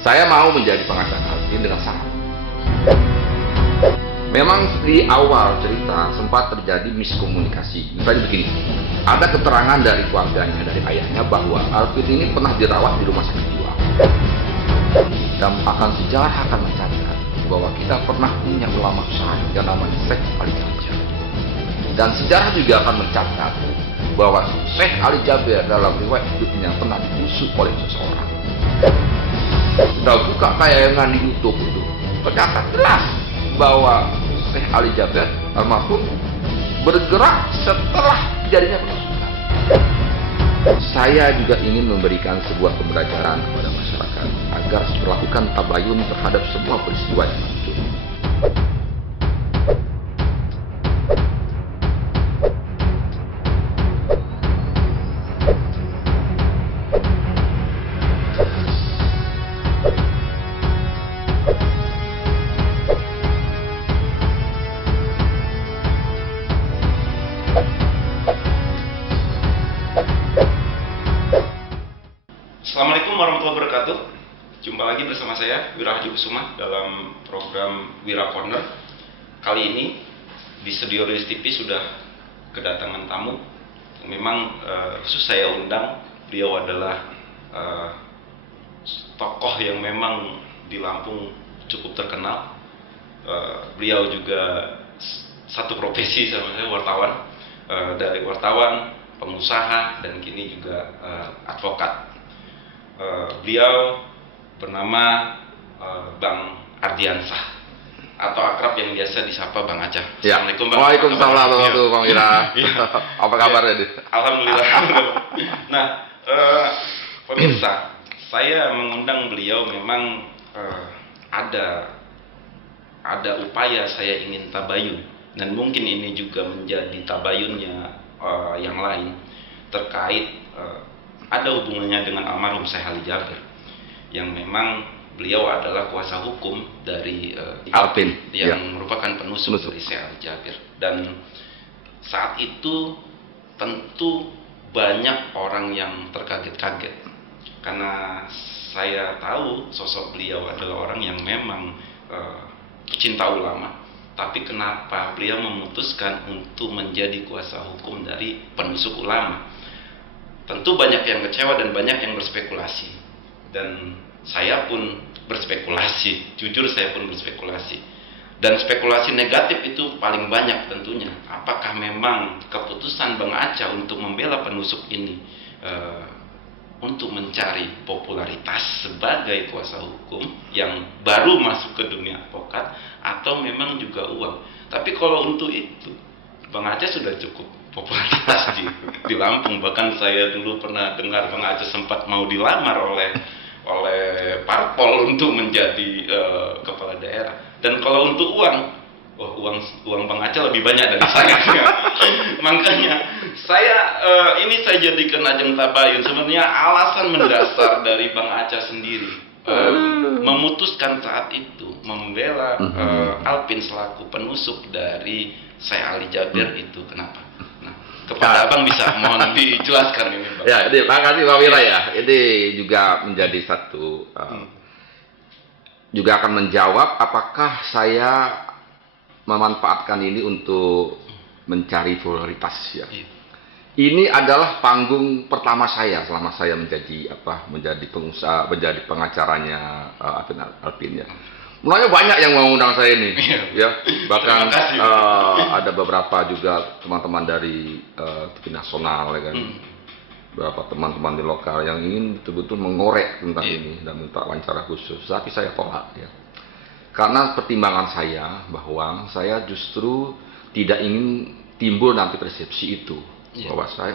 Saya mau menjadi pengacara Alvin dengan syarat. Memang di awal cerita sempat terjadi miskomunikasi. Misalnya begini, ada keterangan dari keluarganya, dari ayahnya bahwa Alvin ini pernah dirawat di rumah sakit jiwa. Dan akan sejarah akan mencatat bahwa kita pernah punya ulama besar yang namanya Syekh Ali Jabir. Dan sejarah juga akan mencatat bahwa Syekh Ali Jabir dalam riwayat hidupnya pernah ditusuk oleh seseorang. Kita buka tayangan di YouTube itu, tercatat jelas bahwa Syekh Ali Jabir almarhum bergerak setelah kejadiannya penusukan. Saya juga ingin memberikan sebuah pembelajaran kepada masyarakat agar melakukan tabayun terhadap semua peristiwa yang muncul. Assalamualaikum warahmatullahi wabarakatuh. Jumpa lagi bersama saya Wira Haji Kusuma dalam program Wira Corner. Kali ini di studio Rilis TV sudah kedatangan tamu. Memang khusus saya undang. Beliau adalah tokoh yang memang di Lampung cukup terkenal. Beliau juga satu profesi sama saya, wartawan. Dari wartawan, pengusaha, dan kini juga advokat. Beliau bernama Bang Ardiansah atau akrab yang biasa disapa Bang Acah. Ya. Assalamualaikum Bang. Waalaikumsalam warahmatullahi Bang Wira. Apa kabar ya? Alhamdulillah. Nah, pemirsa, saya mengundang beliau memang ada upaya saya ingin tabayun, dan mungkin ini juga menjadi tabayunnya yang lain terkait ada hubungannya dengan almarhum Syekh Ali Jabir, yang memang beliau adalah kuasa hukum dari Alvin, yang ya, merupakan penusuk dari Syekh Ali Jabir. Dan saat itu tentu banyak orang yang terkaget-kaget, karena saya tahu sosok beliau adalah orang yang memang cinta ulama. Tapi kenapa beliau memutuskan untuk menjadi kuasa hukum dari penusuk ulama? Tentu banyak yang kecewa dan banyak yang berspekulasi. Dan saya pun berspekulasi, jujur saya pun berspekulasi. Dan spekulasi negatif itu paling banyak tentunya. Apakah memang keputusan Bang Acah untuk membela penusuk ini untuk mencari popularitas sebagai kuasa hukum yang baru masuk ke dunia advokat, atau memang juga uang? Tapi kalau untuk itu, Bang Acah sudah cukup popularitas di Lampung. Bahkan saya dulu pernah dengar Bang Acah sempat mau dilamar oleh parpol untuk menjadi kepala daerah. Dan kalau untuk uang, uang Bang Acah lebih banyak dari saya. Makanya saya ini saya jadikan ajang tabayun. Sebenarnya alasan mendasar dari Bang Acah sendiri memutuskan saat itu membela Alvin selaku penusuk dari Syekh Ali Jabir itu kenapa? Kepada Abang bisa mohon dijelaskan ini, Bang. Ya, ini makasih Pak Wira ya. Ini juga menjadi satu juga akan menjawab apakah saya memanfaatkan ini untuk mencari popularitas ya. Ini adalah panggung pertama saya selama saya menjadi pengusaha, menjadi pengacaranya Alvin ya. Mulanya banyak yang mau undang saya ini, ya. Bahkan ada beberapa juga teman-teman dari TV nasional, ya kan. Beberapa teman-teman di lokal yang ingin betul-betul mengorek tentang ini dan minta wawancara khusus. Tapi saya tolak, ya. Karena pertimbangan saya bahwa saya justru tidak ingin timbul nanti persepsi itu bahwa saya,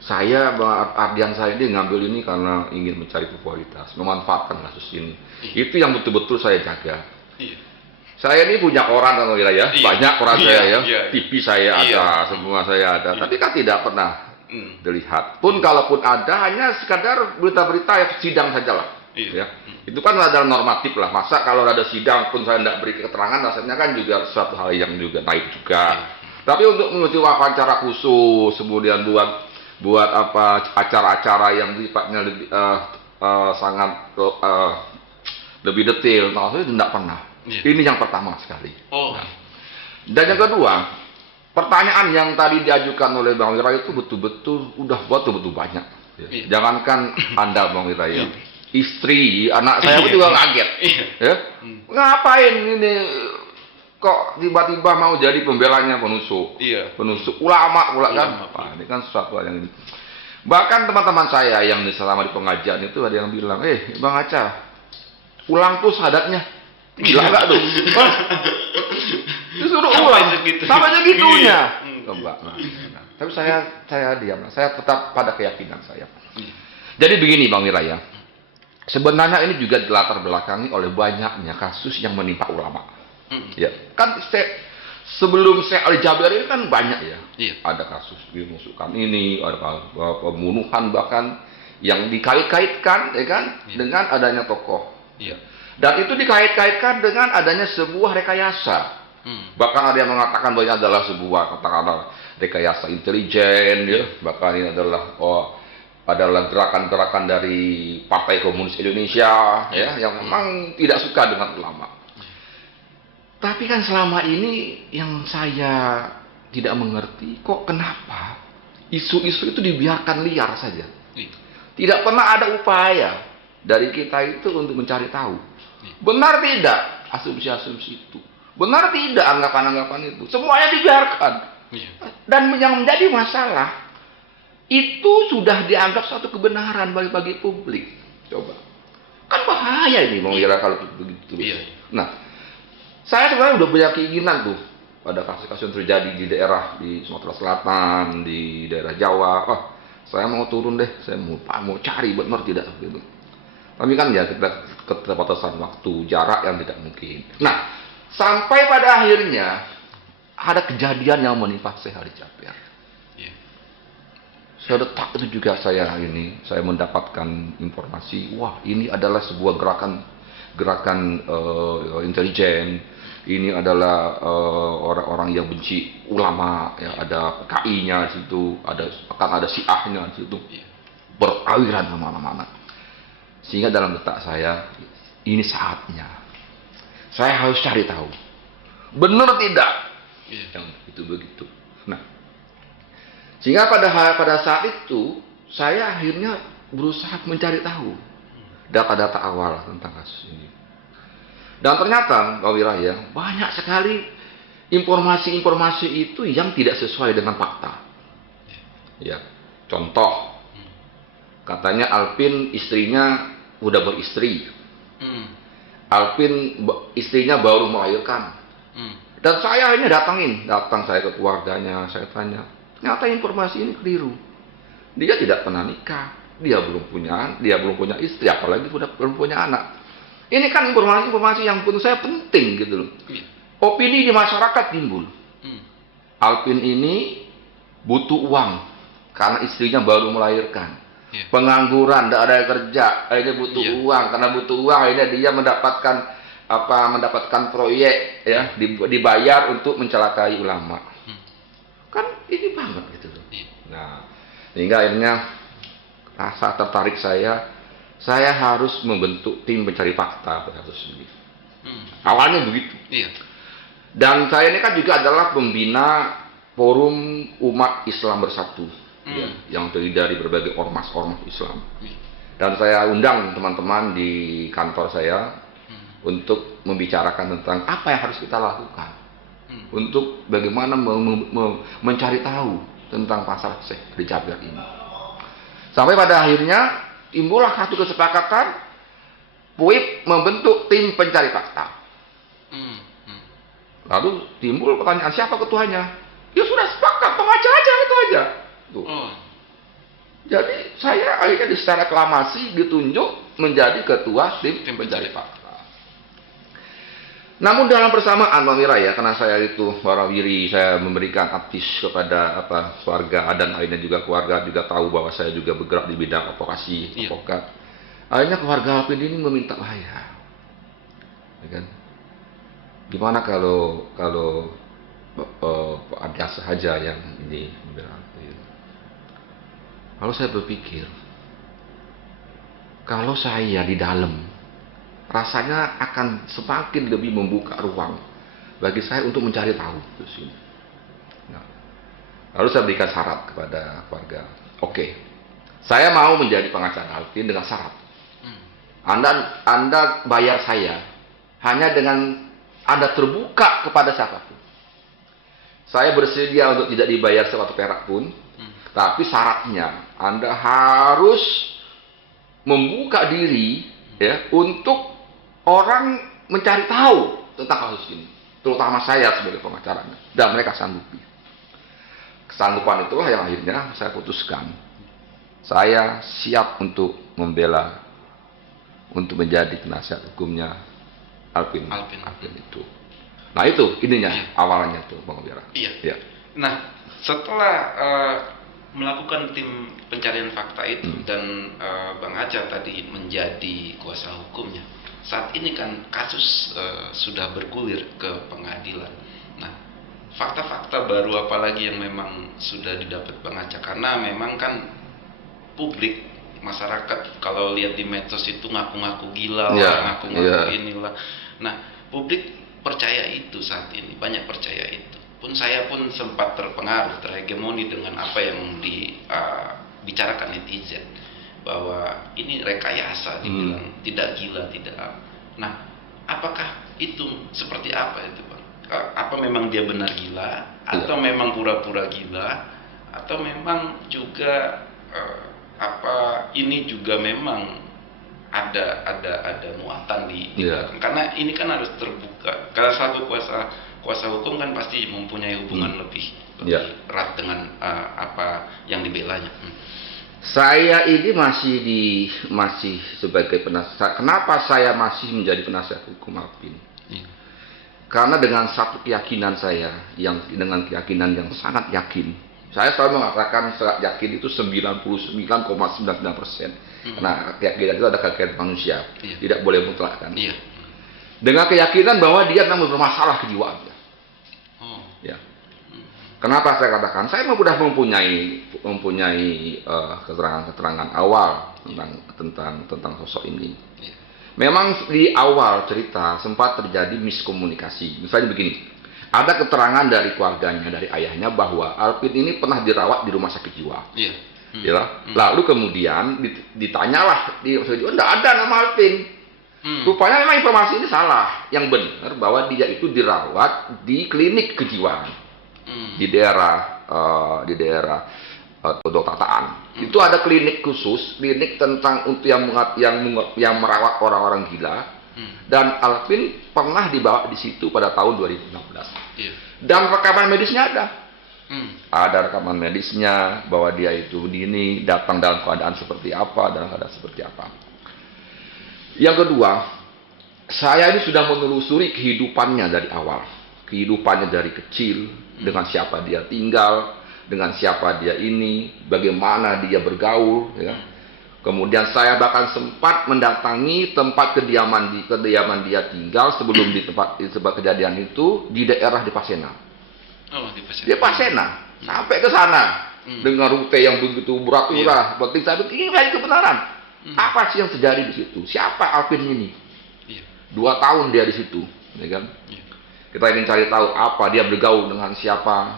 saya Bang Ardiansah ini ngambil ini karena ingin mencari popularitas, memanfaatkan kasus ini. Itu yang betul-betul saya jaga. Saya ini punya koran sama wilayah, banyak koran saya ya, TV saya ada, semua saya ada. Tapi kan tidak pernah dilihat. Pun kalaupun ada, hanya sekadar berita-berita yang sidang sajalah. Ya, itu kan ada normatif lah. Masa kalau ada sidang pun saya tidak beri keterangan, rasanya kan juga suatu hal yang juga naik juga. Tapi untuk mengikuti wawancara khusus, kemudian buat acara-acara yang sifatnya lebih sangat lebih detail. Nah, saya tidak pernah. Ini yang pertama sekali. Nah, dan yang kedua, pertanyaan yang tadi diajukan oleh Bang Wira itu betul-betul banyak. Jangankan Anda, Bang Wira, ya. Istri, anak saya pun juga kaget. Ya? Ngapain ini? Kok tiba-tiba mau jadi pembelanya penusuk? Penusuk ulama pula kan? Ini kan sesuatu yang ini. Bahkan teman-teman saya yang selama di pengajian itu ada yang bilang, Bang Aca, ulang tuh syahadatnya. Gila nggak tuh? Disuruh ulang. Sampai segitunya. Coba. Tapi saya diam. Saya tetap pada keyakinan saya. Jadi begini Bang Wira, ya. Sebenarnya ini juga dilatar belakangi oleh banyaknya kasus yang menimpa ulama. Ya, kan sebelum Syekh Ali Jabir ini kan banyak ya. Ada kasus dimusuhkan ini, ada pembunuhan bahkan yang dikait-kaitkan, ya kan, dengan adanya tokoh. Dan itu dikait-kaitkan dengan adanya sebuah rekayasa. Bahkan ada yang mengatakan bahwa ini adalah sebuah katakanlah rekayasa intelijen, ya. Bahkan ini adalah gerakan-gerakan dari Partai Komunis Indonesia, ya, yang memang tidak suka dengan ulama. Tapi kan selama ini yang saya tidak mengerti, kok kenapa isu-isu itu dibiarkan liar saja. Tidak pernah ada upaya dari kita itu untuk mencari tahu. Benar tidak asumsi-asumsi itu? Benar tidak anggapan-anggapan itu? Semuanya dibiarkan. Dan yang menjadi masalah, itu sudah dianggap suatu kebenaran bagi publik. Coba. Kan bahaya ini Bang Wira kalau begitu. Nah, saya sebenarnya udah punya keinginan tuh pada kasus-kasus yang terjadi di daerah di Sumatera Selatan, di daerah Jawa. Saya mau turun deh, saya mau cari benar tidak gitu. Tapi kan ya kita keterbatasan waktu, jarak yang tidak mungkin. Nah, sampai pada akhirnya ada kejadian yang menimpa Syekh Ali Jabir. Saya detak itu juga saya mendapatkan informasi, wah ini adalah sebuah gerakan intelijen. Ini adalah orang-orang yang benci ulama, ya, ada PKI-nya di situ, akan ada Syiahnya di situ, beraliran kemana-mana. Sehingga dalam detak saya, ini saatnya saya harus cari tahu, benar tidak yang itu begitu. Nah, sehingga pada saat itu saya akhirnya berusaha mencari tahu data-data awal tentang kasus ini. Dan ternyata Pak Wira, ya, banyak sekali informasi-informasi itu yang tidak sesuai dengan fakta. Ya, contoh, katanya Alpin istrinya udah beristri. Alpin istrinya baru melahirkan. Dan saya akhirnya datang saya ke keluarganya, saya tanya, ternyata informasi ini keliru. Dia tidak pernah nikah, dia belum punya istri, apalagi belum punya anak. Ini kan informasi yang menurut saya penting gitu loh. Opini di masyarakat timbul. Alpin ini butuh uang karena istrinya baru melahirkan. Pengangguran, tidak ada kerja, akhirnya butuh uang. Karena butuh uang, akhirnya dia mendapatkan proyek, ya, dibayar untuk mencelakai ulama. Kan ini banget gitu loh. Nah, sehingga akhirnya rasa tertarik saya harus membentuk tim pencari fakta pada kasus ini. Awalnya begitu. Dan saya ini kan juga adalah pembina Forum Umat Islam Bersatu, ya, yang terdiri dari berbagai ormas-ormas Islam. Dan saya undang teman-teman di kantor saya untuk membicarakan tentang apa yang harus kita lakukan untuk bagaimana mencari tahu tentang pasal Syekh Ali Jabir ini. Sampai pada akhirnya timbullah satu kesepakatan, PUIP membentuk tim pencari fakta. Lalu timbul pertanyaan, siapa ketuanya? Ya sudah sepakat, pengajar aja ketuanya. Tuh. Jadi saya akhirnya secara aklamasi ditunjuk menjadi ketua tim pencari fakta. Namun dalam persamaan Bang Wira, ya, karena saya itu warawiri, saya memberikan aktif kepada keluarga, dan akhirnya juga keluarga juga tahu bahwa saya juga bergerak di bidang advokasi, advokat. Akhirnya keluarga Alpin ini meminta saya, ya kan? Gimana kalau ada saja yang ini bilang. Lalu saya berpikir, kalau saya di dalam, rasanya akan semakin lebih membuka ruang bagi saya untuk mencari tahu di sini. Nah, lalu saya berikan syarat kepada keluarga. Oke, saya mau menjadi pengacara Alvin dengan syarat. Anda bayar saya hanya dengan Anda terbuka kepada siapapun. Saya bersedia untuk tidak dibayar satu perak pun, tapi syaratnya Anda harus membuka diri ya untuk orang mencari tahu tentang kasus ini, terutama saya sebagai pengacaranya, dan mereka sanggupi. Kesanggupan itulah yang akhirnya saya putuskan. Saya siap untuk membela, untuk menjadi penasihat hukumnya Alvin itu. Nah itu ininya, awalnya tuh Bang Wira. Iya. Ya. Nah, setelah melakukan tim pencarian fakta itu dan Bang Aca tadi menjadi kuasa hukumnya, saat ini kan kasus sudah bergulir ke pengadilan. Nah, fakta-fakta baru apa lagi yang memang sudah didapat Bang Aca? Karena memang kan publik, masyarakat kalau lihat di medsos itu ngaku-ngaku gila lah, ngaku-ngaku inilah. Nah, publik percaya itu saat ini, banyak percaya itu. Pun saya pun sempat terpengaruh, terhegemoni dengan apa yang dibicarakan netizen, bahwa ini rekayasa, dibilang tidak gila, tidak apa. Nah, apakah itu seperti apa itu, Bang? Apa memang dia benar gila, atau memang pura-pura gila, atau memang juga apa ini juga memang ada muatan di belakang? Karena ini kan harus terbuka. Kalau satu kuasa hukum kan pasti mempunyai hubungan lebih erat dengan apa yang dibelanya. Saya ini masih sebagai penasihat. Kenapa saya masih menjadi penasihat hukum Alvin? Karena dengan satu keyakinan saya, yang dengan keyakinan yang sangat yakin. Saya selalu mengatakan sangat yakin itu 99,99%. Karena keyakinan itu ada keyakinan manusia, tidak boleh mutlak kan. Dengan keyakinan bahwa dia memang bermasalah kejiwaannya. Ya. Kenapa saya katakan? Saya sudah mempunyai keterangan awal tentang sosok ini. Memang di awal cerita sempat terjadi miskomunikasi. Misalnya begini. Ada keterangan dari keluarganya, dari ayahnya, bahwa Alvin ini pernah dirawat di rumah sakit jiwa. Lalu kemudian ditanyalah di rumah sakit jiwa, tidak ada nama Alvin. Rupanya memang informasi ini salah. Yang benar bahwa dia itu dirawat di klinik kejiwaan di daerah Todong Tataan. Itu ada klinik khusus, klinik tentang untuk yang merawat orang-orang gila. Dan Alvin pernah dibawa di situ pada tahun 2016. Dan rekaman medisnya ada. Ada rekaman medisnya bahwa dia itu ini datang dalam keadaan seperti apa, dalam keadaan seperti apa. Yang kedua, saya ini sudah menelusuri kehidupannya dari awal. Kehidupannya dari kecil, dengan siapa dia tinggal, dengan siapa dia ini, bagaimana dia bergaul, ya. Kemudian saya bahkan sempat mendatangi tempat kediaman dia tinggal sebelum di tempat kejadian itu di daerah di Pasena. Di Pasena. Sampai ke sana dengan rute yang begitu berat. Penting saya ingin cari kebenaran. Apa sih yang terjadi di situ? Siapa Alvin ini? 2 tahun dia di situ, ya kan? Kita ingin cari tahu apa dia bergaul dengan siapa.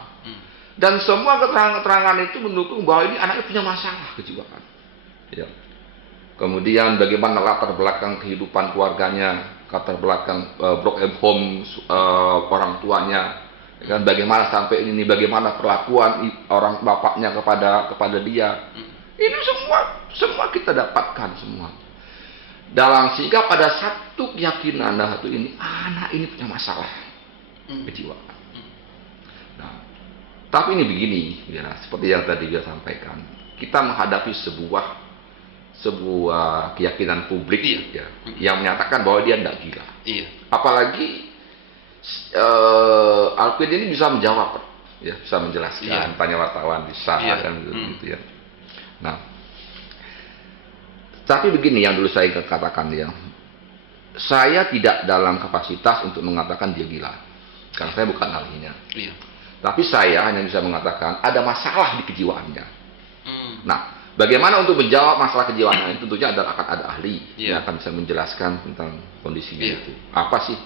Dan semua keterangan-keterangan itu mendukung bahwa ini anaknya punya masalah kejiwaan. Ya. Kemudian bagaimana latar belakang kehidupan keluarganya, latar belakang broken home orang tuanya, dan bagaimana sampai ini, bagaimana perlakuan orang bapaknya kepada dia. Ini semua kita dapatkan semua. Sehingga pada satu keyakinan satu ini, anak ini punya masalah kejiwaan. Nah, tapi ini begini, ya, seperti yang tadi dia sampaikan, kita menghadapi sebuah keyakinan publik yang menyatakan bahwa dia tidak gila. Apalagi Alvin ini bisa menjawab, ya, bisa menjelaskan, tanya wartawan bisa kan gitu ya. Nah, tapi begini yang dulu saya katakan, ya, saya tidak dalam kapasitas untuk mengatakan dia gila, karena saya bukan ahlinya. Tapi saya hanya bisa mengatakan ada masalah di kejiwaannya. Nah, Bagaimana untuk menjawab masalah kejiwaan ini? Tentunya akan ada ahli Iya. yang akan bisa menjelaskan tentang kondisinya Iya. itu. Apa sih?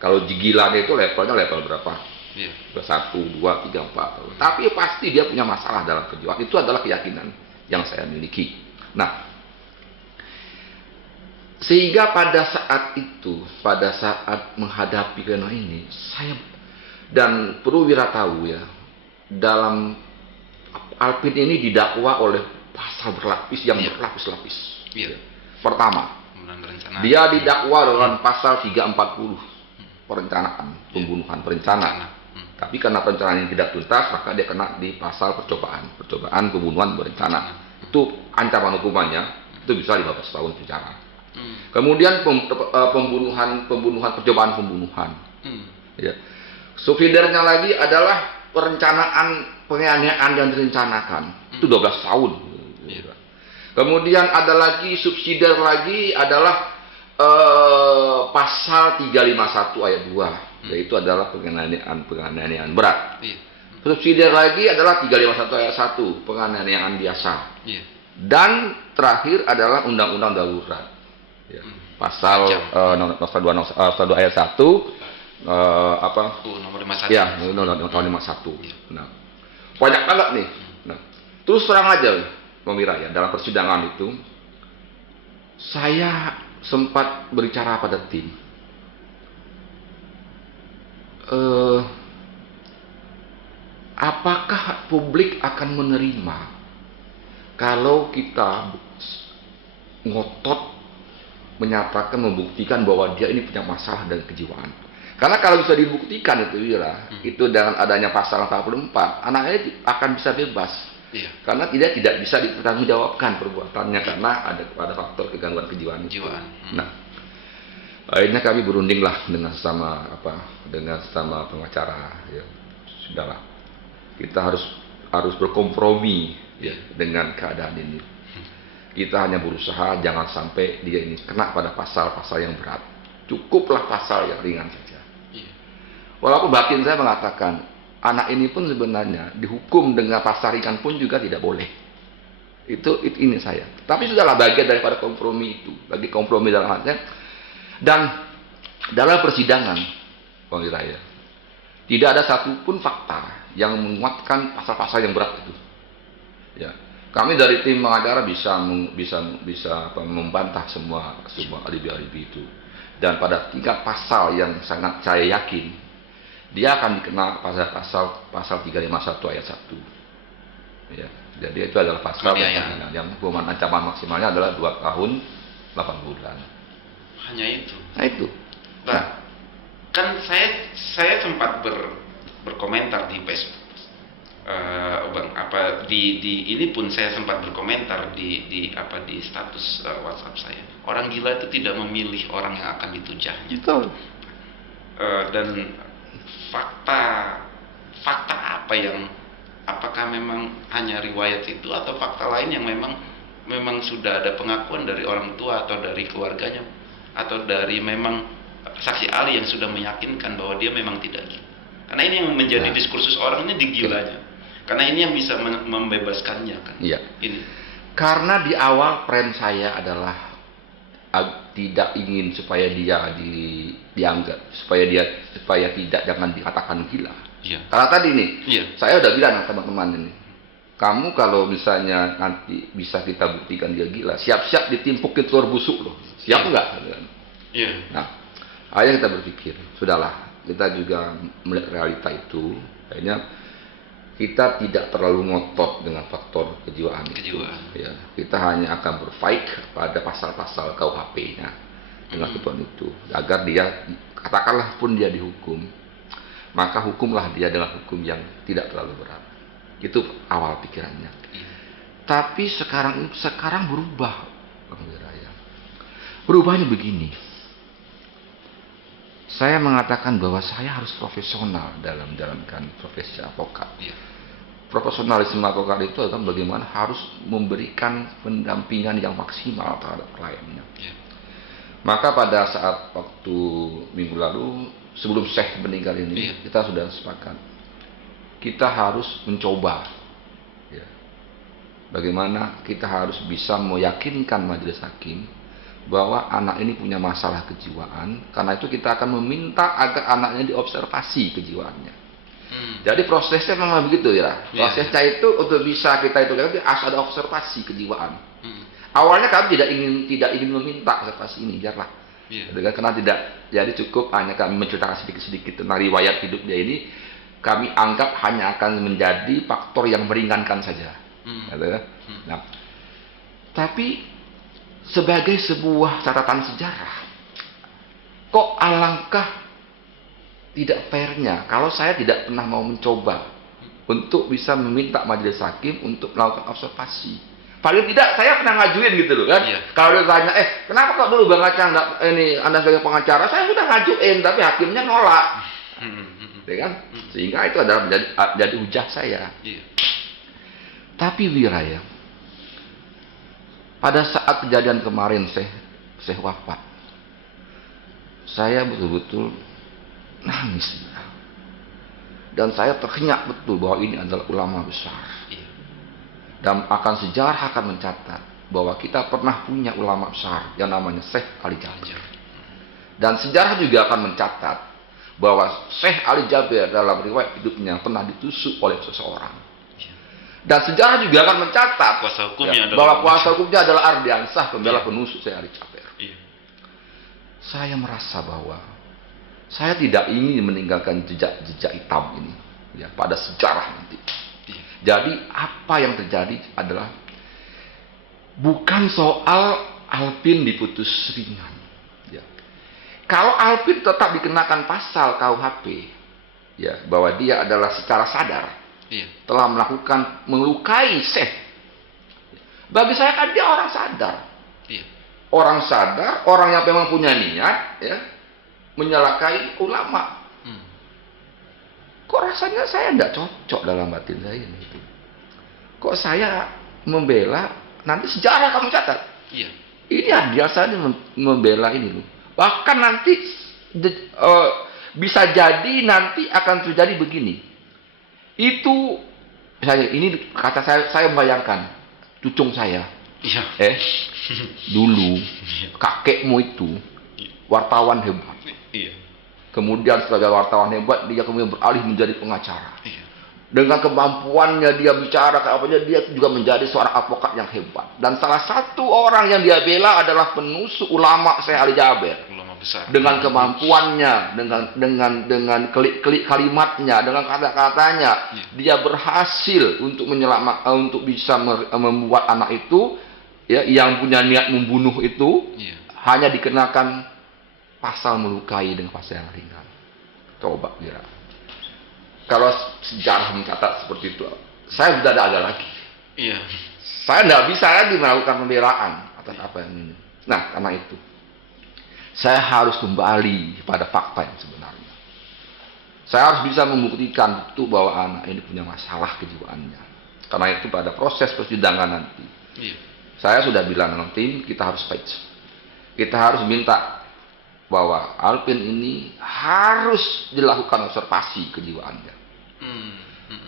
Kalau gila itu levelnya level berapa? Iya. 1, 2, 3, 4. Tapi pasti dia punya masalah dalam kejiwaan. Itu adalah keyakinan yang saya miliki. Nah, sehingga pada saat itu, pada saat menghadapi fenomena ini, saya dan perlu Wira tahu ya, dalam Alvin ini didakwa oleh pasal berlapis yang Iya. berlapis-lapis. Iya. Pertama, Pembunuhan berencana. dia didakwa dengan pasal 340 perencanaan, pembunuhan berencana. Berencana. Tapi karena perencanaan ini tidak tuntas, maka dia kena di pasal percobaan pembunuhan berencana. Itu ancaman hukumannya itu bisa 15 tahun penjara. Kemudian percobaan pembunuhan. Ya. Subsidiarnya lagi adalah perencanaan penganiayaan yang direncanakan. Itu 12 tahun. Iya. Kemudian ada lagi subsidiar lagi adalah pasal 351 ayat 2, yaitu adalah penganiayaan berat. Iya. Subsidiar lagi adalah 351 ayat 1, penganiayaan biasa. Iya. Dan terakhir adalah undang-undang darurat. Ya. Pasal nomor 2 ayat 1 Nomor 51. ya, tahun 51. Nah, banyak banget nih. Nah, terus terang aja, Pemirsa ya, dalam persidangan itu saya sempat berbicara pada tim. Apakah publik akan menerima kalau kita ngotot menyatakan, membuktikan bahwa dia ini punya masalah dan kejiwaan? Karena kalau bisa dibuktikan itu Wira, itu dengan adanya pasal 44, anaknya akan bisa bebas. Iya. Karena tidak bisa dipertanggungjawabkan perbuatannya karena ada faktor kegangguan kejiwaan. Nah, akhirnya kami berunding lah dengan sesama pengacara. Ya, sudahlah, kita harus berkompromi ya dengan keadaan ini. Kita hanya berusaha jangan sampai dia ini kena pada pasal-pasal yang berat. Cukuplah pasal yang ringan saja. Walaupun batin saya mengatakan anak ini pun sebenarnya dihukum dengan pasal ringan pun juga tidak boleh. Ini saya. Tapi sudahlah, bagian daripada kompromi itu, bagi kompromi dalam artinya. Dan dalam persidangan, Bang Wiraya, tidak ada satupun fakta yang menguatkan pasal-pasal yang berat itu. Ya, kami dari tim pengacara bisa membantah semua alibi-alibi itu. Dan pada tingkat pasal yang sangat saya yakin, dia akan dikenal pasal 351 ayat 1. Ya, jadi itu adalah pasal yang hukuman ancaman maksimalnya adalah 2 tahun 8 bulan. Hanya itu. Nah itu. Nah, kan saya sempat berkomentar di Facebook. Ini pun saya sempat berkomentar di status WhatsApp saya. Orang gila itu tidak memilih orang yang akan ditujahnya. Betul. Dan fakta apa yang, apakah memang hanya riwayat itu atau fakta lain yang memang sudah ada pengakuan dari orang tua atau dari keluarganya atau dari memang saksi ahli yang sudah meyakinkan bahwa dia memang tidak gila. Karena ini yang menjadi diskursus orang ini di gilanya. Karena ini yang bisa membebaskannya kan. Iya. Ini. Karena di awal frame saya adalah tidak ingin supaya dia dianggap, supaya jangan dikatakan gila. Iya. Karena tadi nih, saya udah bilang sama teman-teman ini, kamu kalau misalnya nanti bisa kita buktikan dia gila, siap-siap ditimpukin telur busuk loh. Siap nggak? Iya. Nah, akhirnya kita berpikir, sudahlah, kita juga melihat realita itu, akhirnya kita tidak terlalu ngotot dengan faktor kejiwaan. Ya, kita hanya akan berfight pada pasal-pasal KUHP-nya dengan ketentuan itu, agar dia, katakanlah pun dia dihukum, maka hukumlah dia dengan hukum yang tidak terlalu berat. Itu awal pikirannya. Tapi sekarang berubah, Bang Wiraya. Berubahnya begini. Saya mengatakan bahwa saya harus profesional dalam menjalankan profesi advokat. Profesionalisme advokat itu adalah bagaimana harus memberikan pendampingan yang maksimal terhadap kliennya. Maka pada saat waktu minggu lalu, sebelum Syekh meninggal ini, kita sudah sepakat. Kita harus mencoba bagaimana kita harus bisa meyakinkan majelis hakim bahwa anak ini punya masalah kejiwaan. Karena itu kita akan meminta agar anaknya diobservasi kejiwaannya. Jadi prosesnya memang begitu ya. Prosesnya itu untuk bisa kita itu harus ada observasi kejiwaan. Awalnya kami tidak ingin meminta observasi ini, biarlah. Karena tidak, jadi cukup hanya kami menceritakan sedikit-sedikit tentang riwayat hidup dia ini. Kami anggap hanya akan menjadi faktor yang meringankan saja. Nah, tapi sebagai sebuah catatan sejarah, kok alangkah tidak fairnya kalau saya tidak pernah mau mencoba untuk bisa meminta majelis hakim untuk melakukan observasi. Paling tidak saya pernah ngajuin gitu loh kan. Kalau dia tanya, kenapa kok dulu Bang Acang Anda sebagai pengacara, saya sudah ngajuin tapi hakimnya nolak. Ya kan? Sehingga itu adalah menjadi hujah saya. Tapi Wiraya, pada saat kejadian kemarin Syekh wafat, saya betul-betul nangis. Dan saya terkenyak betul bahwa ini adalah ulama besar. Dan sejarah akan mencatat bahwa kita pernah punya ulama besar yang namanya Syekh Ali Jabir. Dan sejarah juga akan mencatat bahwa Syekh Ali Jabir dalam riwayat hidupnya pernah ditusuk oleh seseorang. Dan sejarah juga akan mencatat bahwa kuasa hukumnya adalah Ardiansah, pembela penusuk Syekh Ali Jabir. Saya merasa bahwa saya tidak ingin meninggalkan jejak hitam ini ya, pada sejarah nanti. Jadi apa yang terjadi adalah bukan soal Alpin diputus ringan. Ya. Kalau Alpin tetap dikenakan pasal KUHP, ya, bahwa dia adalah secara sadar telah melakukan melukai Syekh. Bagi saya kan dia orang sadar. Orang sadar, orang yang memang punya niat, ya, menyalakai ulama. Kok rasanya saya tidak cocok dalam batin saya ini. Kok saya membela, nanti sejarah kamu catat. Ini biasanya membela ini loh. Bahkan nanti bisa jadi nanti akan terjadi begini. Itu ini kata saya membayangkan cucung saya. Dulu kakekmu itu wartawan hebat. Kemudian sebagai wartawan hebat dia kemudian beralih menjadi pengacara. Dengan kemampuannya dia bicara dia juga menjadi seorang advokat yang hebat. Dan salah satu orang yang dia bela adalah penusuk ulama Syekh Ali Jabir. Dengan kemampuannya, dengan klik-klik kalimatnya, dengan kata-katanya, dia berhasil untuk bisa membuat anak itu, ya, yang punya niat membunuh itu, hanya dikenakan pasal melukai dengan pasal yang ringan. Coba kira. Kalau sejarah mencatat seperti itu, saya sudah ada lagi. Saya tidak bisa lagi melakukan pembelaan atas apa yang ini. Nah, karena itu saya harus kembali pada fakta yang sebenarnya. Saya harus bisa membuktikan betul bahwa anak ini punya masalah kejiwaannya. Karena itu pada proses persidangan nanti, saya sudah bilang dengan tim, kita harus fight. Kita harus minta bahwa Alpin ini harus dilakukan observasi kejiwaannya.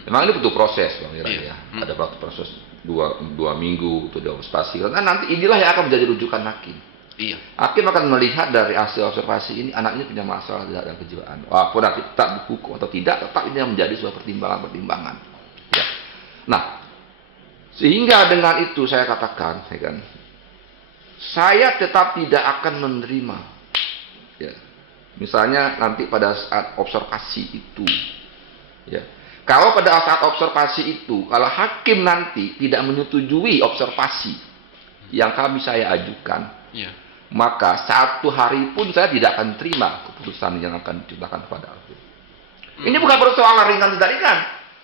Memang ini butuh proses, Bang Ira, ya. Ada waktu proses 2 minggu untuk diobservasi. Karena nanti inilah yang akan menjadi rujukan hakim. Hakim akan melihat dari hasil observasi ini anak ini punya masalah dalam kejiwaan. Walaupun nanti tak dihukum atau tidak, tetap ini yang menjadi sebuah pertimbangan. Ya. Nah, sehingga dengan itu saya katakan, saya tetap tidak akan menerima. Ya. Misalnya nanti pada saat observasi itu, ya, kalau pada saat observasi itu, kalau hakim nanti tidak menyetujui observasi yang saya ajukan, maka 1 hari pun saya tidak akan terima keputusan yang akan diceritakan kepada Alpin. Ini bukan persoalan ringan tidak ringan,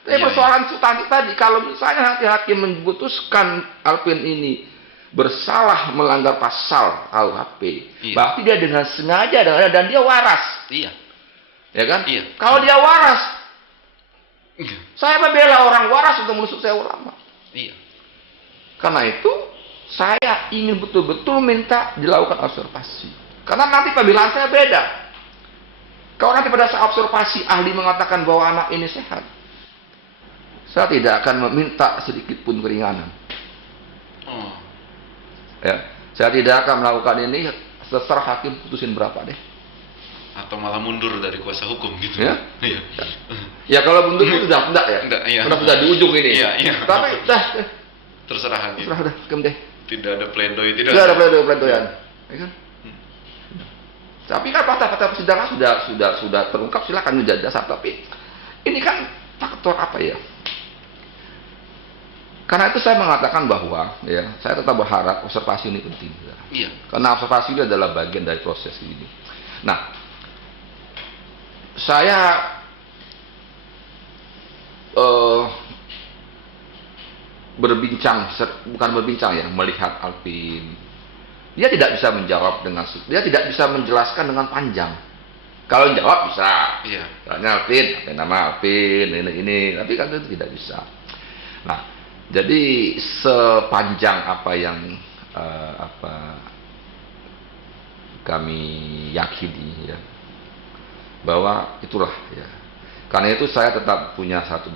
tapi persoalan substantif tadi. Kalau misalnya nanti hakim memutuskan Alpin ini bersalah melanggar pasal KUHP, berarti dia dengan sengaja dan dia waras. Ya kan? Kalau dia waras, saya membela orang waras untuk menusuk saya ulama. Karena itu saya ingin betul-betul minta dilakukan observasi. Karena nanti pembelaan saya beda. Kalau nanti pada saat observasi ahli mengatakan bahwa anak ini sehat, saya tidak akan meminta sedikit pun keringanan. Oh. Ya, saya tidak akan melakukan ini setelah hakim putusin berapa deh. Atau malah mundur dari kuasa hukum gitu. Ya? Iya. Ya kalau mundur itu sudah enggak ya. Enggak, iya. Sudah di ujung ini. Iya, iya. Tapi Terserah hakim. terserah dah, hakim deh. Tidak ada pledoi, tidak Tidak ada pledoi-pledoyan. Ya kan? Hmm. Tapi kan fakta-fakta persidangan sudah terungkap, silakan menjadi dasar. Tapi ini kan faktor apa ya? Karena itu saya mengatakan bahwa ya saya tetap berharap observasi ini penting. Ya. Iya. Karena observasi ini adalah bagian dari proses ini. Nah, saya melihat Alvin. Dia tidak bisa menjawab dia tidak bisa menjelaskan dengan panjang. Kalau jawab bisa. Iya. Soalnya Alvin, nama Alvin, ini, tapi kan itu tidak bisa. Nah, jadi sepanjang apa yang kami yakini ya, bahwa itulah ya. Karena itu saya tetap punya satu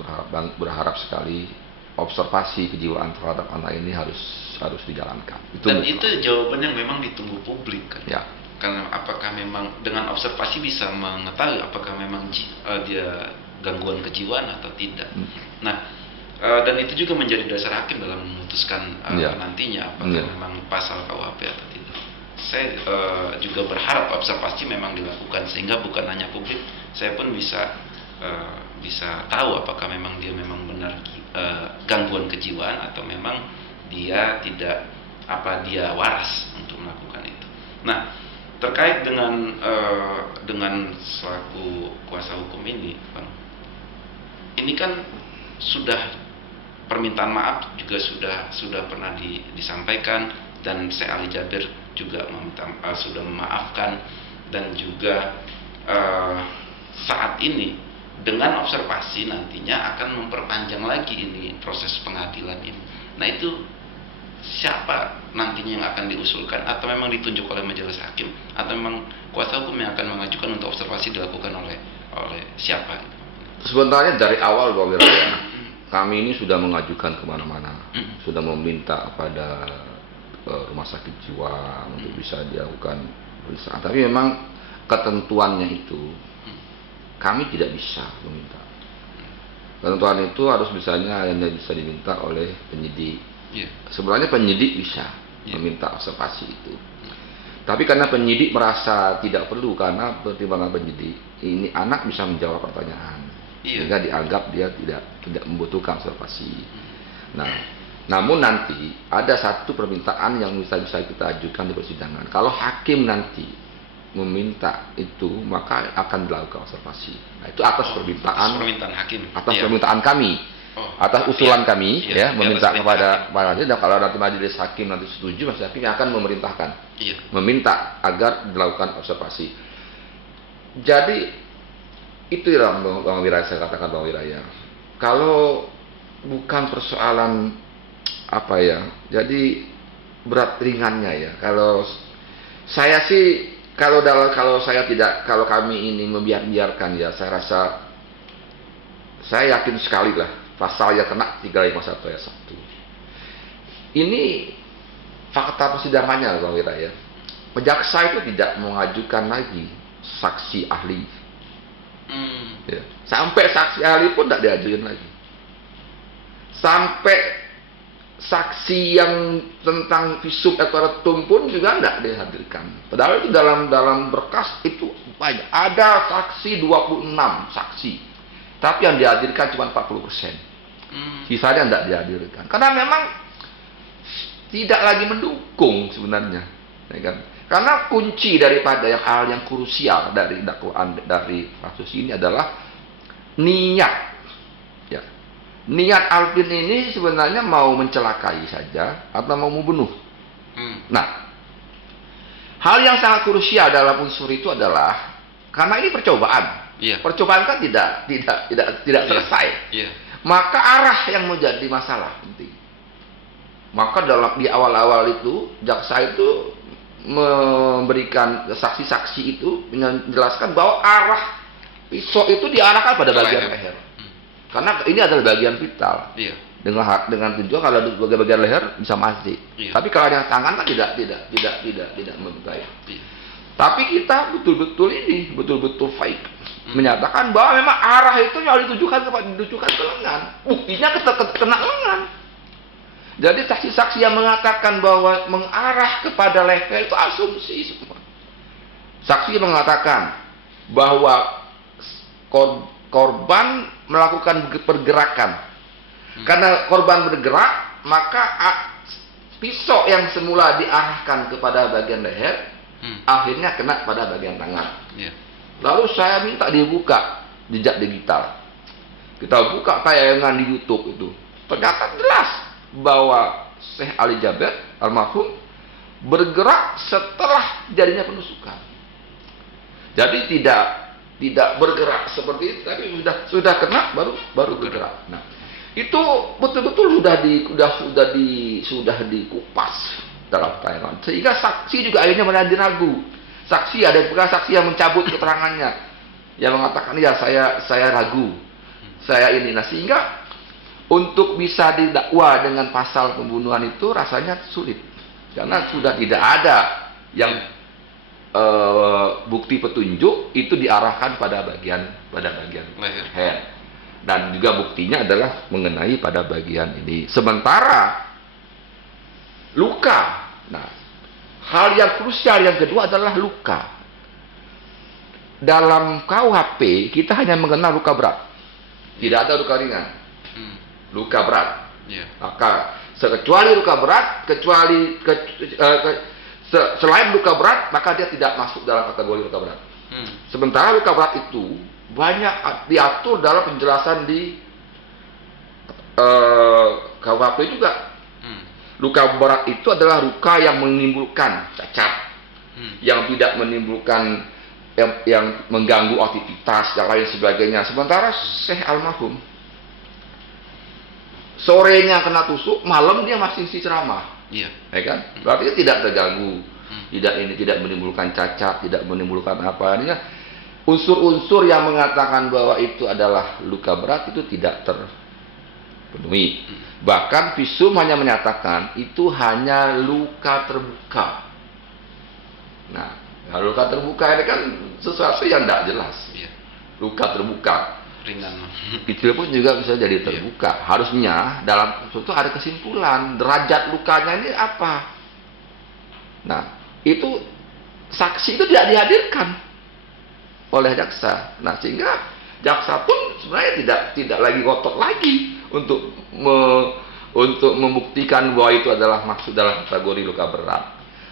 berharap sekali observasi kejiwaan terhadap anak ini harus dijalankan. Dan itu jawaban yang memang ditunggu publik kan. Ya. Karena apakah memang dengan observasi bisa mengetahui apakah memang dia gangguan kejiwaan atau tidak. Nah, dan itu juga menjadi dasar hakim dalam memutuskan nantinya apakah memang pasal KUHP atau tidak. Saya juga berharap observasi memang dilakukan sehingga bukan hanya publik, saya pun bisa tahu apakah memang dia memang benar gangguan kejiwaan atau memang dia tidak dia waras untuk melakukan itu. Nah, terkait dengan selaku kuasa hukum ini, Bang, ini kan sudah permintaan maaf juga sudah pernah disampaikan, dan Syekh Ali Jabir juga sudah memaafkan, dan juga saat ini dengan observasi nantinya akan memperpanjang lagi ini proses pengadilan ini. Nah, itu siapa nantinya yang akan diusulkan, atau memang ditunjuk oleh majelis hakim, atau memang kuasa hukum yang akan mengajukan untuk observasi dilakukan oleh siapa? Sebenarnya dari awal Bang Wiraya, kami ini sudah mengajukan kemana-mana, sudah meminta pada rumah sakit jiwa untuk bisa dilakukan pemeriksaan. Tapi memang ketentuannya itu kami tidak bisa meminta. Ketentuan itu harus hanya bisa diminta oleh penyidik. Sebenarnya penyidik bisa meminta observasi itu. Tapi karena penyidik merasa tidak perlu, karena pertimbangan penyidik ini anak bisa menjawab pertanyaan, sehingga dianggap dia tidak membutuhkan observasi. Nah, namun nanti ada satu permintaan yang bisa kita ajukan di persidangan. Kalau hakim nanti meminta itu, maka akan dilakukan observasi. Nah, itu atas permintaan hakim, permintaan kami, atas usulan kami meminta kepada dan kalau nanti majelis hakim nanti setuju, majelis hakim akan memerintahkan, meminta agar dilakukan observasi. Jadi itu yang Bang Wiraya, saya katakan Bang Wiraya, kalau bukan persoalan jadi berat ringannya ya. Kalau saya sih, kalau kami ini membiarkan ya, saya rasa, saya yakin sekali lah pasal yang kena 351 ayat 1. Ini fakta persidangannya Bang Wiraya. Jaksa itu tidak mengajukan lagi saksi ahli. Ya. Sampai saksi ahli pun tidak diajukan lagi. Sampai saksi yang tentang visum et repertum pun juga tidak dihadirkan. Padahal itu dalam berkas itu banyak. Ada saksi 26 saksi, tapi yang dihadirkan cuma 40%. Sisanya tidak dihadirkan. Karena memang tidak lagi mendukung sebenarnya, ya kan? Karena kunci daripada hal yang krusial dari dakwaan dari kasus ini adalah niat. Niat Alvin ini sebenarnya mau mencelakai saja atau mau membunuh. Nah, hal yang sangat krusial dalam unsur itu adalah karena ini percobaan. Percobaan kan tidak selesai. Maka arah yang menjadi masalah penting. Maka di awal-awal itu jaksa itu memberikan saksi-saksi itu menjelaskan bahwa arah pisau itu diarahkan pada bagian leher. Karena ini adalah bagian vital. dengan tujuan kalau di bagian leher bisa mati. Iya. Tapi kalau yang tangan kan tidak memberbahaya. Iya. Tapi kita betul-betul fake menyatakan bahwa memang arah itu yang ditujukan ke lengan. Buktinya kena lengan. Jadi saksi-saksi yang mengatakan bahwa mengarah kepada leher itu asumsi semua. Saksi mengatakan bahwa korban melakukan pergerakan. Karena korban bergerak, maka pisau yang semula diarahkan kepada bagian leher akhirnya kena pada bagian tangan. Iya. Lalu saya minta dibuka jejak digital. Kita buka tayangan di YouTube itu. Ternyata jelas bahwa Syekh Ali Jaber almarhum bergerak setelah jadinya penusukan. Jadi tidak bergerak seperti itu, tapi sudah kena baru bergerak. Nah, itu betul-betul sudah dikupas dalam tayangan. Sehingga saksi juga akhirnya menjadi ragu. Saksi ada juga saksi yang mencabut keterangannya, yang mengatakan ya saya ragu, saya ini. Nah, sehingga untuk bisa didakwa dengan pasal pembunuhan itu rasanya sulit karena sudah tidak ada yang bukti petunjuk itu diarahkan pada bagian leher, dan juga buktinya adalah mengenai pada bagian ini. Sementara luka, nah hal yang krusial yang kedua adalah luka. Dalam KUHP kita hanya mengenal luka berat, tidak ada luka ringan. Luka berat. Yeah. Maka kecuali luka berat, selain luka berat, maka dia tidak masuk dalam kategori luka berat. Sementara luka berat itu banyak diatur dalam penjelasan di KUHP juga. Luka berat itu adalah luka yang menimbulkan cacat, yang tidak menimbulkan yang mengganggu aktivitas dan lain sebagainya. Sementara Syekh almarhum sorenya kena tusuk, malam dia masih isi ceramah, ya kan? Berarti tidak terganggu, tidak menimbulkan cacat, tidak menimbulkan apa. Artinya unsur-unsur yang mengatakan bahwa itu adalah luka berat itu tidak terpenuhi. Bahkan visum hanya menyatakan itu hanya luka terbuka. Nah, luka terbuka ini kan sesuatu yang tidak jelas. Luka terbuka. Kecil pun juga bisa jadi terbuka. Harusnya dalam itu ada kesimpulan derajat lukanya ini apa. Nah, itu saksi itu tidak dihadirkan oleh jaksa. Nah, sehingga jaksa pun sebenarnya tidak lagi ngotot lagi untuk membuktikan bahwa itu adalah maksud dalam kategori luka berat.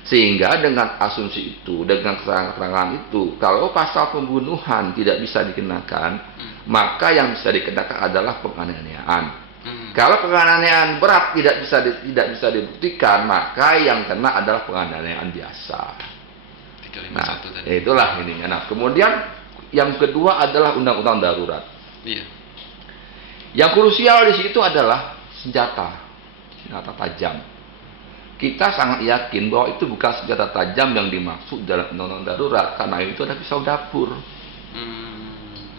Sehingga dengan asumsi itu, dengan keterangan itu, kalau pasal pembunuhan tidak bisa dikenakan, maka yang bisa dikenakan adalah penganiayaan. Kalau penganiayaan berat tidak bisa dibuktikan, maka yang kena adalah penganiayaan biasa. Nah, itulah ininya. Nah, kemudian yang kedua adalah undang-undang darurat. Yang krusial di situ adalah senjata tajam. Kita sangat yakin bahwa itu bukan senjata tajam yang dimaksud dalam undang-undang darurat, karena itu ada pisau dapur.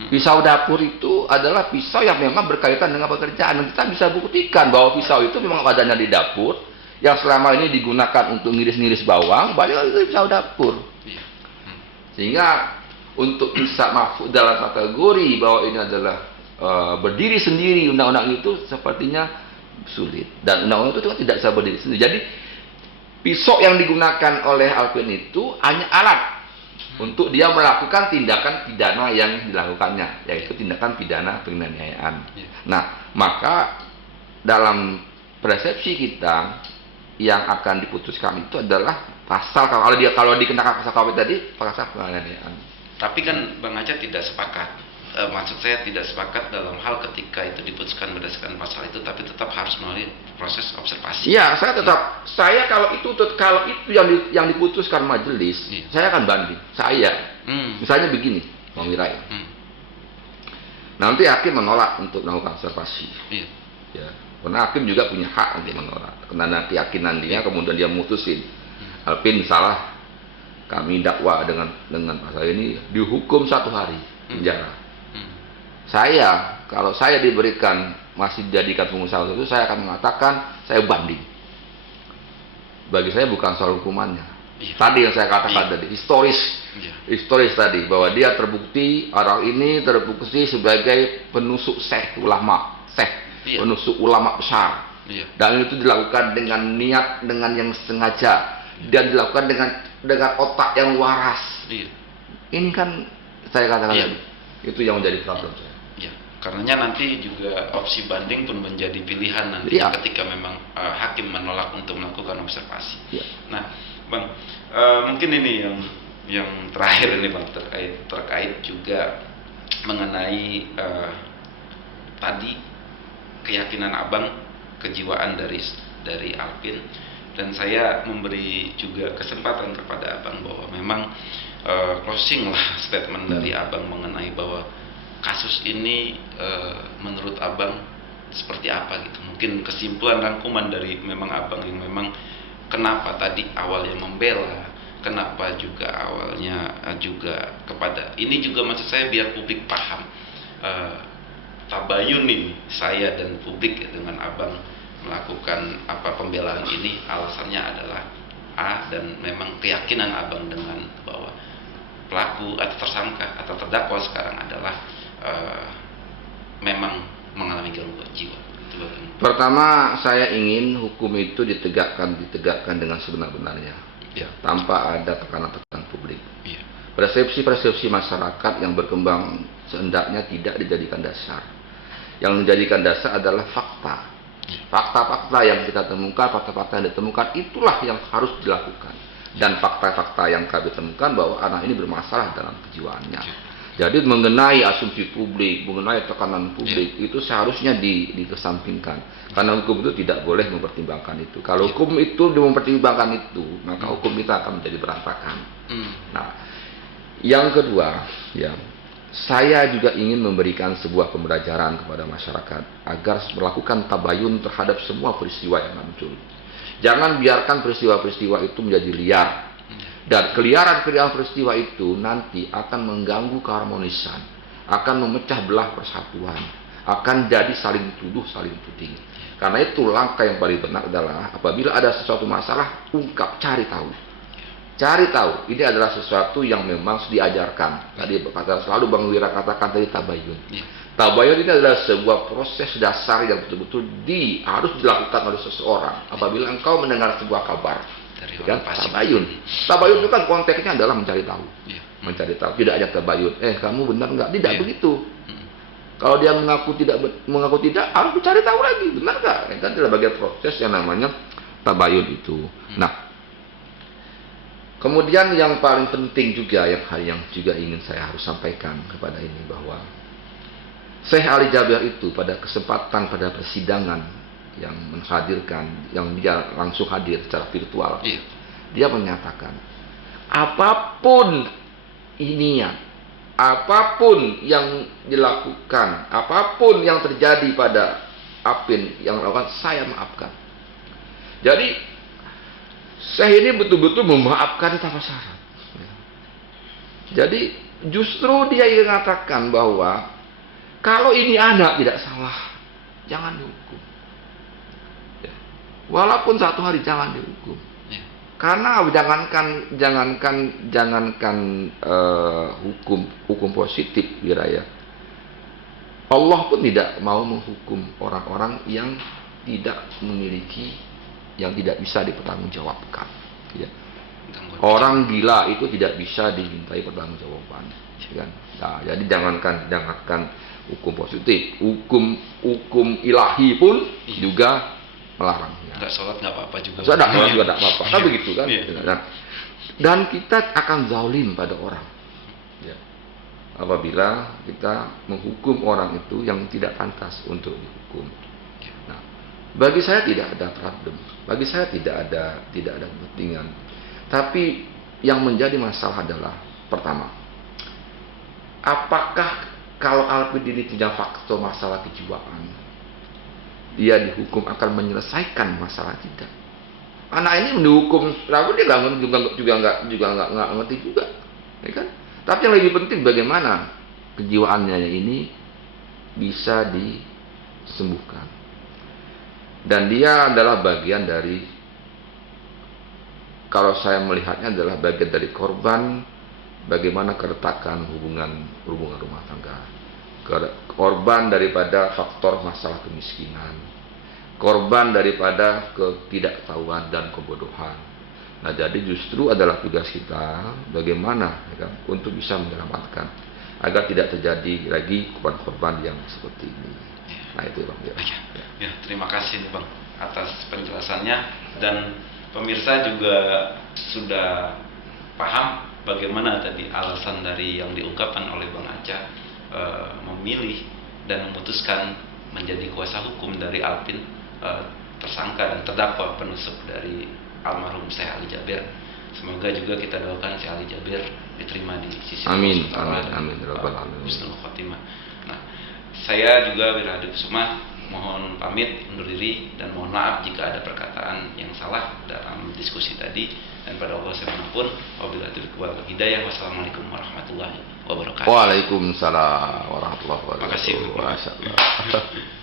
Pisau dapur itu adalah pisau yang memang berkaitan dengan pekerjaan. Dan kita bisa buktikan bahwa pisau itu memang adanya di dapur, yang selama ini digunakan untuk ngiris-ngiris bawang, banyak itu pisau dapur. Sehingga untuk bisa masuk dalam kategori bahwa ini adalah berdiri sendiri undang-undang itu sepertinya sulit. Dan undang-undang itu tidak bisa berdiri sendiri. Jadi pisau yang digunakan oleh Alvin itu hanya alat untuk dia melakukan tindakan pidana yang dilakukannya, yaitu tindakan pidana penganiayaan. Nah, maka dalam persepsi kita yang akan diputuskan itu adalah pasal, kalau dikenakan pasal KUHP tadi, pasal penganiayaan. Tapi kan Bang Aceh tidak sepakat. Maksud saya tidak sepakat dalam hal ketika itu diputuskan berdasarkan pasal itu, tapi tetap harus melalui proses observasi. Iya, saya kalau itu yang diputuskan majelis, saya akan banding. Misalnya begini, Bang Wirai. Nanti hakim menolak untuk melakukan observasi. Ya, karena hakim juga punya hak untuk menolak. Karena keyakinan dia, kemudian dia memutusin. Alvin salah, kami dakwa dengan pasal ini dihukum 1 hari penjara. Kalau saya diberikan masih dijadikan pengusaha itu, saya akan mengatakan saya banding. Bagi saya bukan soal hukumannya. Iya. Tadi yang saya katakan tadi, historis tadi, bahwa dia terbukti, orang ini terbukti sebagai penusuk ulama besar. Iya. Dan itu dilakukan dengan niat, dengan yang sengaja, dan dilakukan dengan otak yang waras. Iya. Ini kan saya katakan Iya. tadi, itu yang menjadi problem saya. Ya, karenanya nanti juga opsi banding pun menjadi pilihan nanti Iya. ketika memang hakim menolak untuk melakukan observasi. Iya. Nah, Bang, mungkin ini yang terakhir ini Bang, terkait juga mengenai tadi keyakinan Abang, kejiwaan dari Alvin, dan saya memberi juga kesempatan kepada Abang bahwa memang closing lah statement dari Abang mengenai bahwa kasus ini menurut Abang seperti apa gitu. Mungkin kesimpulan rangkuman dari memang Abang yang memang kenapa tadi awalnya membela, kenapa juga awalnya juga kepada ini juga maksud saya biar publik paham tabayun nih saya dan publik ya, dengan Abang melakukan pembelaan ini alasannya adalah A, dan memang keyakinan Abang dengan bahwa pelaku atau tersangka atau terdakwa sekarang adalah memang mengalami gangguan jiwa. Pertama, saya ingin hukum itu ditegakkan dengan sebenar-benarnya, Ya. tanpa ada tekanan-tekanan publik. Iya. Persepsi-persepsi masyarakat yang berkembang sehendaknya tidak dijadikan dasar. Yang menjadikan dasar adalah fakta. Fakta-fakta yang kita temukan, fakta-fakta yang ditemukan, itulah yang harus dilakukan. Dan fakta-fakta yang kami temukan bahwa anak ini bermasalah dalam kejiwaannya. Jadi mengenai asumsi publik, mengenai tekanan publik, itu seharusnya dikesampingkan. Karena hukum itu tidak boleh mempertimbangkan itu. Kalau hukum itu mempertimbangkan itu, maka hukum kita akan menjadi berantakan. Nah, yang kedua, ya, saya juga ingin memberikan sebuah pembelajaran kepada masyarakat agar melakukan tabayun terhadap semua peristiwa yang muncul. Jangan biarkan peristiwa-peristiwa itu menjadi liar. Dan keliaran-keliaran peristiwa itu nanti akan mengganggu keharmonisan, akan memecah belah persatuan, akan jadi saling tuduh, saling tuding. Karena itu langkah yang paling benar adalah apabila ada sesuatu masalah, ungkap, cari tahu. Cari tahu, ini adalah sesuatu yang memang diajarkan. Tadi selalu Bang Wira katakan tadi tabayun. Tabayun ini adalah sebuah proses dasar yang betul-betul harus dilakukan oleh seseorang. Apabila engkau mendengar sebuah kabar, kan, tabayun itu kan konteksnya adalah mencari tahu. Mencari tahu, tidak hanya tabayun. Kamu benar nggak? Tidak begitu. Kalau dia mengaku tidak, harus dicari tahu lagi, benar nggak? Itu adalah bagian proses yang namanya tabayun itu. Nah, kemudian yang paling penting juga yang juga ingin saya harus sampaikan kepada ini bahwa Syekh Ali Jabir itu pada kesempatan pada persidangan yang menghadirkan, yang dia langsung hadir secara virtual, dia menyatakan apapun ininya, apapun yang dilakukan, apapun yang terjadi pada Apin yang melakukan, saya maafkan. Jadi Syekh ini betul-betul memaafkan tanpa syarat. Jadi justru dia yang mengatakan bahwa kalau ini anak tidak salah, jangan dihukum. Walaupun satu hari jangan dihukum. Karena jangankan hukum positif, Wiraya. Allah pun tidak mau menghukum orang-orang yang tidak memiliki, yang tidak bisa dipertanggungjawabkan. Ya. Orang gila itu tidak bisa dimintai pertanggungjawaban. Kan? Nah, jadi jangankan hukum positif, hukum ilahi pun juga melarangnya. Nggak sholat nggak apa-apa juga. Sholat juga nggak apa-apa. Kan begitu kan? Nah, dan kita akan zalim pada orang. Ya. Apabila kita menghukum orang itu yang tidak pantas untuk dihukum. Nah, bagi saya tidak ada problem. Bagi saya tidak ada kepentingan. Tapi yang menjadi masalah adalah pertama, apakah kalau Alvin ini tidak faktor masalah kejiwaan, dia dihukum akan menyelesaikan masalah tidak? Anak ini dihukum, lalu dia nggak ngerti juga, ya kan? Tapi yang lebih penting bagaimana kejiwaannya ini bisa disembuhkan. Dan dia adalah bagian dari, kalau saya melihatnya adalah bagian dari korban bagaimana keretakan hubungan rumah tangga, korban daripada faktor masalah kemiskinan, korban daripada ketidaktahuan dan kebodohan. Nah, jadi justru adalah tugas kita bagaimana ya kan, untuk bisa menyelamatkan agar tidak terjadi lagi korban-korban yang seperti ini. Nah, itu Bang. Ya, terima kasih Bang atas penjelasannya, dan pemirsa juga sudah paham bagaimana tadi alasan dari yang diungkapkan oleh Bang Aca memilih dan memutuskan menjadi kuasa hukum dari Alpin, tersangka dan terdakwa penusuk dari almarhum Syekh Ali Jabir. Semoga juga kita doakan Syekh Ali Jabir diterima di sisi Amin, Allah amin, dan husnul khotimah. Nah, saya juga Wirahadi Kusuma mohon pamit undur diri dan mohon maaf jika ada perkataan yang salah dalam diskusi tadi, dan pada Allah semanapun wabillahi taufiq wal hidayah. Wassalamualaikum warahmatullahi wabarakatuh. Waalaikumsalam warahmatullahi wabarakatuh. Terima kasih.